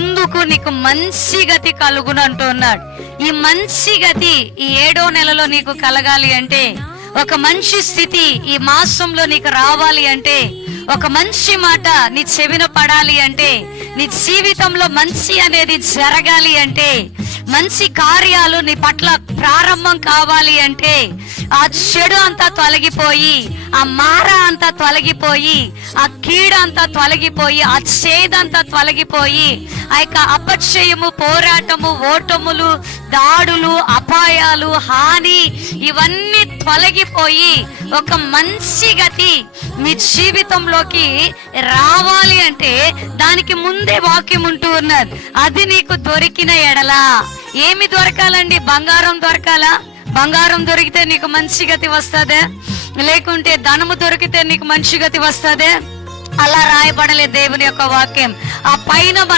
ముందుకు నీకు మంచి గతి కలుగును అంటున్నాడు. ఈ మంచి గతి ఈ 7వ నెలలో నీకు కలగాలి అంటే, ఒక మంచి స్థితి ఈ మాసంలో నీకు రావాలి అంటే, ఒక మంచి మాట నీ చెవిన పడాలి అంటే, నీ జీవితంలో మంచి అనేది జరగాలి అంటే, మంచి కార్యాలు నీ పట్ల ప్రారంభం కావాలి అంటే, ఆ చెడు అంతా తొలగిపోయి, ఆ మార అంతా తొలగిపోయి, ఆ కీడు అంతా తొలగిపోయి, ఆ చేదంతా తొలగిపోయి, ఆ యొక్క అపచయము, పోరాటము, ఓటములు, దాడులు, అపాయాలు, హాని ఇవన్నీ తొలగిపోయి ఒక మంచి గతి మీ జీవితంలోకి రావాలి అంటే దానికి ముందే వాక్యం ఉంటూ ఉన్నది. అది నీకు దొరికిన ఎడలా ఏమి దొరకాలండి? బంగారం దొరకాలా? బంగారం దొరికితే నీకు మంచి గతి వస్తుందే? లేకుంటే ధనము దొరికితే నీకు మంచి గతి వస్తుందే? అలా రాయబడలే దేవుని యొక్క వాక్యం. ఆ పైన మన